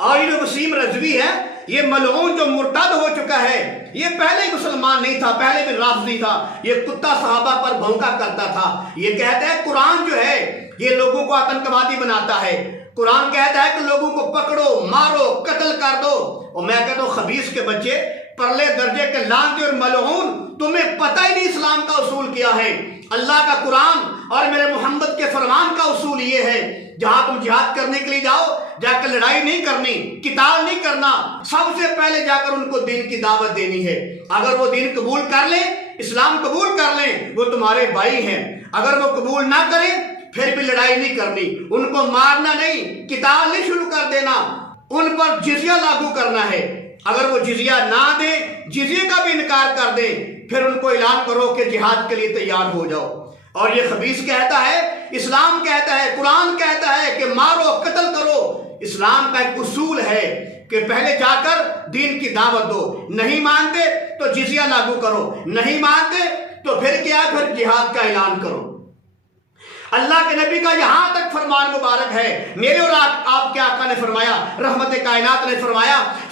اور یہ جو وسیم رضوی ہے یہ ملعون جو مرتد ہو چکا ہے، یہ پہلے ہی مسلمان نہیں تھا، پہلے بھی رافضی تھا، یہ کتا صحابہ پر بھونکا کرتا تھا۔ یہ کہتا ہے قرآن جو ہے یہ لوگوں کو آتنکوادی بناتا ہے، قرآن کہتا ہے کہ لوگوں کو پکڑو، مارو، قتل کر دو۔ اور میں کہتا ہوں خبیث کے بچے، پرلے درجے کے لعنتی اور ملعون، تمہیں پتہ ہی نہیں اسلام کا اصول کیا ہے۔ اللہ کا قرآن اور میرے محمد کے فرمان کا اصول یہ ہے، جہاں تم جہاد کرنے کے لیے جاؤ، جا کر لڑائی نہیں کرنی، قتال نہیں کرنا، سب سے پہلے جا کر ان کو دین کی دعوت دینی ہے۔ اگر وہ دین قبول کر لیں، اسلام قبول کر لیں، وہ تمہارے بھائی ہیں۔ اگر وہ قبول نہ کریں پھر بھی لڑائی نہیں کرنی، ان کو مارنا نہیں، قتال نہیں شروع کر دینا، ان پر جزیہ لاگو کرنا ہے۔ اگر وہ جزیہ نہ دیں، جزیے کا بھی انکار کر دیں، پھر ان کو اعلان کرو کہ جہاد کے لیے تیار ہو جاؤ۔ اور یہ خبیث کہتا ہے، اسلام کہتا ہے، قرآن کہتا ہے کہ مارو، قتل کرو۔ اسلام کا ایک اصول ہے کہ پہلے جا کر دین کی دعوت دو، نہیں مانتے تو جزیہ لاگو کرو، نہیں مانتے تو پھر کیا، پھر جہاد کا اعلان کرو۔ اللہ کے نبی کا یہاں تک فرمان مبارک ہے، میرے اور آپ کے آقا نے فرمایا، رحمت کائنات نے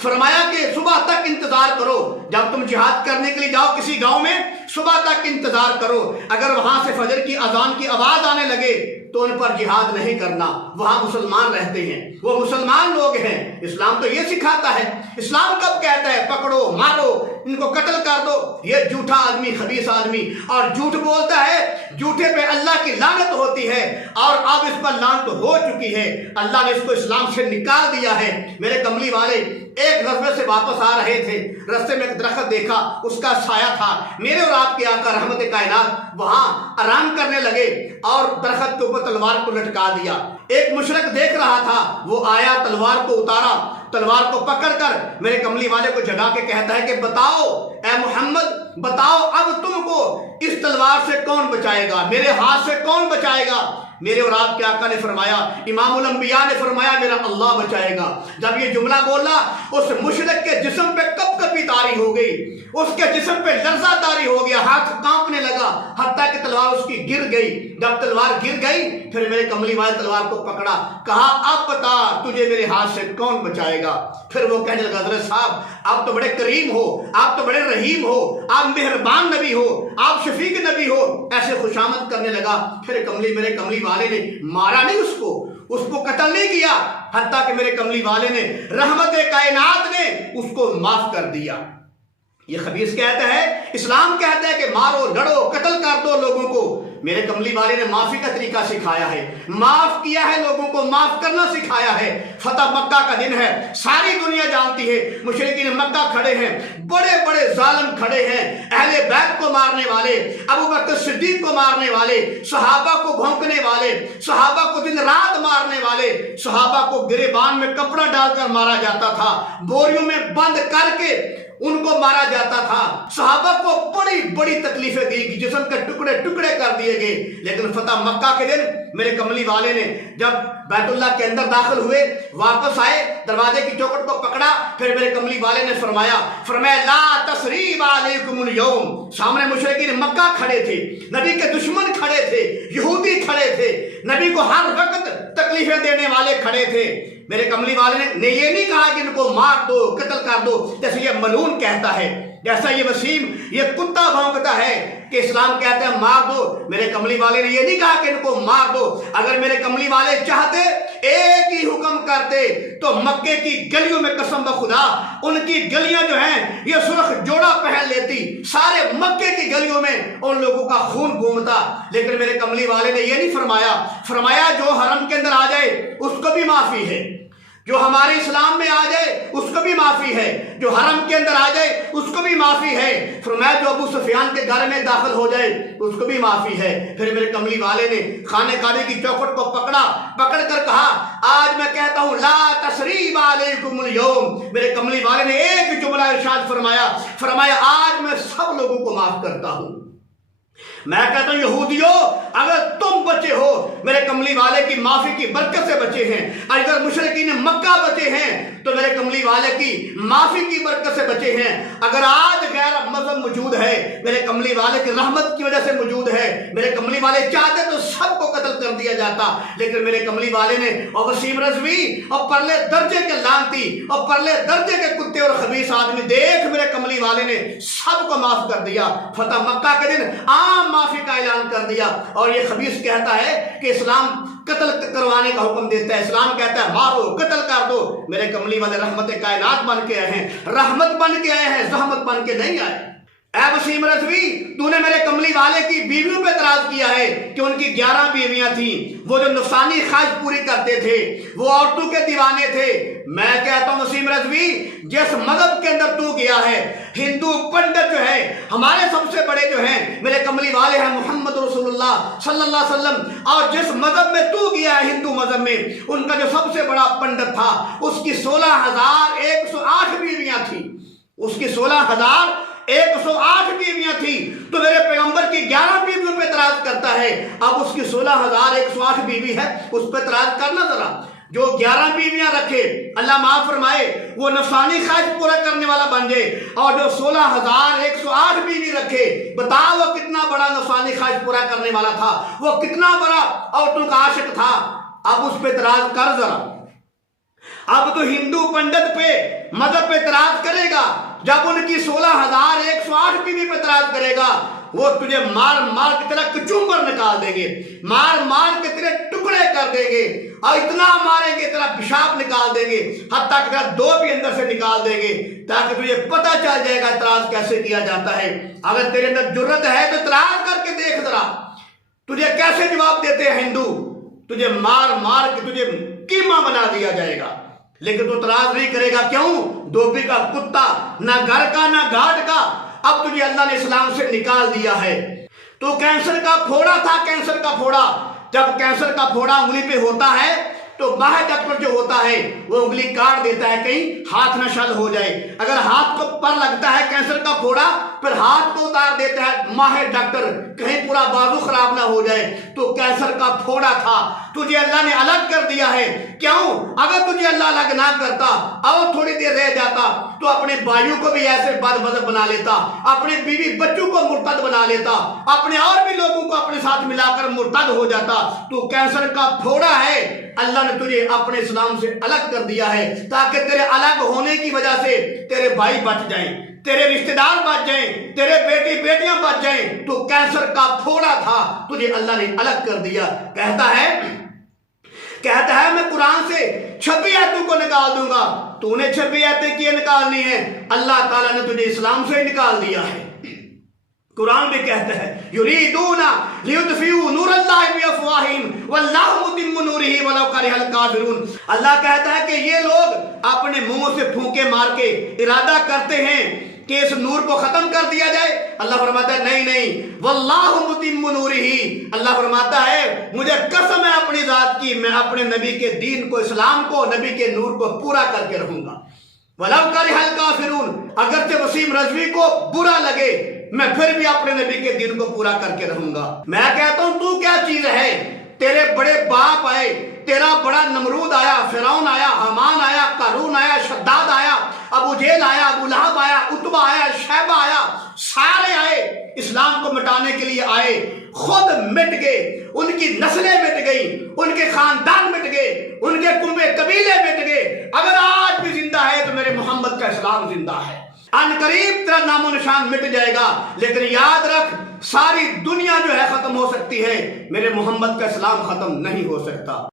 فرمایا کہ صبح تک انتظار کرو، جب تم جہاد کرنے کے لیے جاؤ کسی گاؤں میں، صبح تک انتظار کرو، اگر وہاں سے فجر کی اذان کی آواز آنے لگے تو ان پر جہاد نہیں کرنا، وہاں مسلمان رہتے ہیں، وہ مسلمان لوگ ہیں۔ اسلام تو یہ سکھاتا ہے، اسلام کب کہتا ہے پکڑو، مارو، ان کو قتل کر دو۔ یہ جھوٹا آدمی، خبیث آدمی، اور جھوٹ بولتا ہے، جھوٹے پہ اللہ کی لعنت ہوتی ہے، اور اب اس پر لعنت ہو چکی ہے، اللہ نے اس کو اسلام سے نکال دیا ہے۔ میرے کملی والے ایک غزوے سے واپس آ رہے تھے، رستے میں ایک درخت دیکھا، اس کا سایہ تھا، میرے اور آپ کے آقا رحمت کائنات وہاں آرام کرنے لگے اور درخت کے اوپر تلوار کو لٹکا دیا۔ ایک مشرک دیکھ رہا تھا، وہ آیا، تلوار کو اتارا، تلوار کو پکڑ کر میرے کملی والے کو جگا کے کہتا ہے کہ بتاؤ اے محمد، بتاؤ اب تم کو اس تلوار سے کون بچائے گا، میرے ہاتھ سے کون بچائے گا؟ میرے اور آپ کے آقا نے فرمایا، امام الانبیاء نے فرمایا میرا اللہ بچائے گا۔ جب یہ جملہ بولا اس مشرک کے جسم پہ کپ کپی طاری ہو گئی، اس کے جسم پہ لرزہ طاری ہو گیا، ہاتھ کانپنے لگا، حتیٰ کہ تلوار اس کی گر گئی۔ جب تلوار گر گئی پھر میرے کملی والے تلوار کو پکڑا، کہا اب بتا تجھے میرے ہاتھ سے کون بچائے گا؟ پھر وہ کہنے لگا حضرت صاحب آپ تو بڑے کریم ہو، آپ تو بڑے رحیم ہو، آپ مہربان نبی ہو، آپ شفیق نبی ہو، ایسے خوشامد کرنے لگا۔ پھر میرے کملی والے نے مارا نہیں، اس کو قتل نہیں کیا، حتیٰ کہ میرے کملی والے نے رحمت کائنات نے اس کو معاف کر دیا۔ یہ خبیث کہتا ہے، اسلام کہتا ہے کہ مارو، لڑو، قتل کر دو لوگوں کو۔ میرے کملی والے نے معافی کا طریقہ سکھایا ہے، معاف کیا ہے، لوگوں کو معاف کرنا سکھایا ہے۔ فتح مکہ کا دن ہے، ساری دنیا جانتی ہے، مشرکین مکہ کھڑے ہیں، بڑے بڑے ظالم کھڑے ہیں، اہل بیت کو مارنے والے، ابو بکر صدیق کو مارنے والے، صحابہ کو بھونکنے والے، صحابہ کو دن رات مارنے والے، صحابہ کو گریبان میں کپڑا ڈال کر مارا جاتا تھا، بوریوں میں بند کر کے ان کو مارا جاتا تھا، صحابہ کو بڑی بڑی تکلیفیں دی گئی، جسم کے ٹکڑے ٹکڑے کر دیے گئے۔ لیکن فتح مکہ کے دن میرے کملی والے نے جب بیت اللہ کے اندر داخل ہوئے، واپس آئے، دروازے کی چوکھٹ کو پکڑا، پھر میرے کملی والے نے فرمایا لا تثریب علیکم اليوم۔ سامنے مشرکین مکہ کھڑے تھے، نبی کے دشمن کھڑے تھے، یہودی کھڑے تھے، نبی کو ہر وقت تکلیفیں دینے والے کھڑے تھے۔ میرے کملی والے نے یہ نہیں کہا کہ ان کو مار دو، قتل کر دو، جیسے یہ ملعون کہتا ہے، جیسا یہ وسیم یہ کتا بھونکتا ہے کہ اسلام کہتا ہے مار دو۔ میرے کملی والے نے یہ نہیں کہا کہ ان کو مار دو۔ اگر میرے کملی والے چاہتے ایک ہی حکم کرتے تو مکے کی گلیوں میں قسم بخدا ان کی گلیاں جو ہیں یہ سرخ جوڑا پہن لیتی، سارے مکے کی گلیوں میں ان لوگوں کا خون گھومتا۔ لیکن میرے کملی والے نے یہ نہیں فرمایا جو حرم کے اندر آ جائے اس کو بھی معافی ہے، جو ہمارے اسلام میں آ جائے اس کو بھی معافی ہے، جو حرم کے اندر آ جائے اس کو بھی معافی ہے۔ فرمایا جو ابو سفیان کے گھر میں داخل ہو جائے اس کو بھی معافی ہے۔ پھر میرے کملی والے نے خانہ کعبے کی چوکھٹ کو پکڑ کر کہا آج میں کہتا ہوں لا تثریب علیکم اليوم۔ میرے کملی والے نے ایک جملہ ارشاد فرمایا آج میں سب لوگوں کو معاف کرتا ہوں، میں کہتا ہوں یہودیوں، اگر تم بچے ہو میرے کملی والے کی معافی کی برکت سے بچے ہیں، اگر مشرکین مکہ بچے ہیں تو میرے کملی والے کی معافی کی برکت سے بچے ہیں۔ اگر آج غیر مذہب موجود ہے میرے کملی والے کی رحمت کی وجہ سے موجود ہے۔ میرے کملی والے چاہتے تو سب کو قتل کر دیا جاتا، لیکن میرے کملی والے نے اور وسیم رضوی اور پرلے درجے کے لعنتی اور پرلے درجے کے کتے اور خبیث آدمی دیکھ میرے کملی والے نے سب کو معاف کر دیا۔ فتح مکہ کے دن عام معافی کا اعلان کر دیا، اور یہ خبیث کہتا ہے کہ اسلام قتل کروانے کا حکم دیتا ہے، اسلام کہتا ہے مارو قتل کر دو۔ میرے کملی والے رحمت کائنات بن کے آئے ہیں، رحمت بن کے آئے ہیں، زحمت بن کے نہیں آئے۔ اے وسیم رضوی، تو نے میرے کملی والے کی بیویوں پہ اعتراض کیا ہے کہ ان کی 11 بیویاں تھیں، وہ جو نفسانی خواہش پوری کرتے تھے، وہ عورتوں کے دیوانے تھے۔ میں کہتا ہوں وسیم رضوی، جس مذہب کے اندر تو گیا ہے، ہندو پنڈت جو ہے ہمارے سب سے بڑے جو ہیں میرے کملی والے ہیں محمد رسول اللہ صلی اللہ علیہ وسلم، اور جس مذہب میں تو گیا ہے ہندو مذہب میں، ان کا جو سب سے بڑا پنڈت تھا اس کی 16,108 بیویاں تھیں، اس کی 16,108 بیویاں تھیں۔ تو میرے پیغمبر کی 11 بیویوں پہ اعتراض کرتا ہے، اب اس کی 16,108 بیوی ہے، اس پہ اعتراض کرنا ذرا۔ جو 11 بیویاں رکھے اللہ معاف فرمائے وہ نفسانی خواہش پورا کرنے والا بن جائے، اور جو 16,108 بیوی رکھے بتاؤ وہ کتنا بڑا نفسانی خواہش پورا کرنے والا تھا، وہ کتنا بڑا عورتوں کا عاشق تھا۔ اب اس پہ اعتراض کر ذرا۔ اب تو ہندو پنڈت پہ مذہب پہ اعتراض کرے گا، جب ان کی 16,108 بیوی پہ اعتراض کرے گا وہ تجھے مار مار کے تیرا کچومبر نکال دیں گے، مار مار کے تیرے ٹکڑے کر دیں گے، اور اتنا ماریں گے تیرا پیشاب نکال دیں گے، حتیٰ کہ تیرا دو بھی اندر سے نکال دیں گے، تاکہ تجھے پتہ چل جائے گا اعتراض کیسے کیا جاتا ہے۔ اگر تیرے اندر جرت ہے تو اعتراض کر کے دیکھ ذرا، تجھے کیسے جواب دیتے ہیں ہندو، تجھے مار مار کے تجھے قیمہ بنا دیا جائے گا، لیکن تو اعتراض نہیں کرے گا۔ کیوں؟ دھوبی کا کتا، نہ گھر کا نہ گھاٹ کا، اب تجھے اللہ نے اسلام سے نکال دیا ہے۔ تو کینسر کا پھوڑا تھا، کینسر کا پھوڑا، جب کینسر کا پھوڑا انگلی پہ ہوتا ہے تو ماہر ڈاکٹر جو ہوتا ہے وہ انگلی کاٹ دیتا ہے کہیں ہاتھ نہ شل ہو جائے۔ اگر ہاتھ کو پر لگتا ہے کینسر کا پھوڑا پھر ہاتھ کو اتار دیتا ہے ماہر ڈاکٹر کہیں پورا بازو خراب نہ ہو جائے۔ تو کینسر کا پھوڑا تھا، تجھے اللہ نے الگ کر دیا ہے۔ کیوں؟ اگر تجھے اللہ الگ نہ کرتا اور تھوڑی دیر رہ جاتا تو اپنے بھائیوں کو بھی ایسے بد مذہب بنا لیتا، اپنے بیوی بچوں کو مرتد بنا لیتا، اپنے اور بھی لوگوں کو اپنے ساتھ ملا کر مرتد ہو جاتا۔ تو کینسر کا پھوڑا ہے، اللہ نے تجھے اپنے اسلام سے الگ کر دیا ہے تاکہ تیرے الگ ہونے کی وجہ سے تیرے بھائی بچ جائیں، تیرے رشتہ دار بچ جائیں، تیرے بیٹی بیٹیاں بچ جائیں۔ تو کینسر کا پھوڑا تھا، تجھے اللہ نے الگ کر دیا۔ کہتا ہے میں قرآن سے 26 آیتوں کو نکال دوں گا، تو نے 26 آیتیں کیے نکالنی ہے؟ اللہ تعالیٰ نے تجھے اسلام سے نکال دیا ہے۔ قرآن بھی کہتا ہے یریدون لیطفئوا نور اللہ بافواہہم واللہ متم نورہ ولو کرہ الکافرون۔ اللہ کہتا ہے کہ یہ لوگ اپنے منہوں سے پھونکے مار کے ارادہ کرتے ہیں کہ اس نور کو ختم کر دیا جائے۔ اللہ فرماتا ہے نہیں نہیں، واللہ متم نورہ، اللہ فرماتا ہے مجھے قسم ہے اپنی ذات کی، میں اپنے نبی کے دین کو، اسلام کو، نبی کے نور کو پورا کر کے رہوں گا۔ وَلَوْ كَرِهَ الْكَافِرُونَ، اگرچہ وسیم رضوی کو برا لگے میں پھر بھی اپنے نبی کے دین کو پورا کر کے رہوں گا۔ میں کہتا ہوں تو کیا چیز ہے؟ تیرے بڑے باپ آئے، تیرا بڑا نمرود آیا، فرعون آیا، حامان آیا، قارون آیا، شداد آیا، ابو جہل آیا، ابو لہب آیا، عتبہ آیا، شیبہ آیا، سارے آئے اسلام کو مٹانے کے لیے آئے، خود مٹ گئے، ان کی نسلیں مٹ گئی، ان کے خاندان مٹ گئے، ان کے کنبے قبیلے مٹ گئے۔ اگر آج بھی زندہ ہے تو میرے محمد کا اسلام زندہ ہے۔ ان قریب تیرا نام و نشان مٹ جائے گا، لیکن یاد رکھ ساری دنیا جو ہے ختم ہو سکتی ہے، میرے محمد کا اسلام ختم نہیں ہو سکتا۔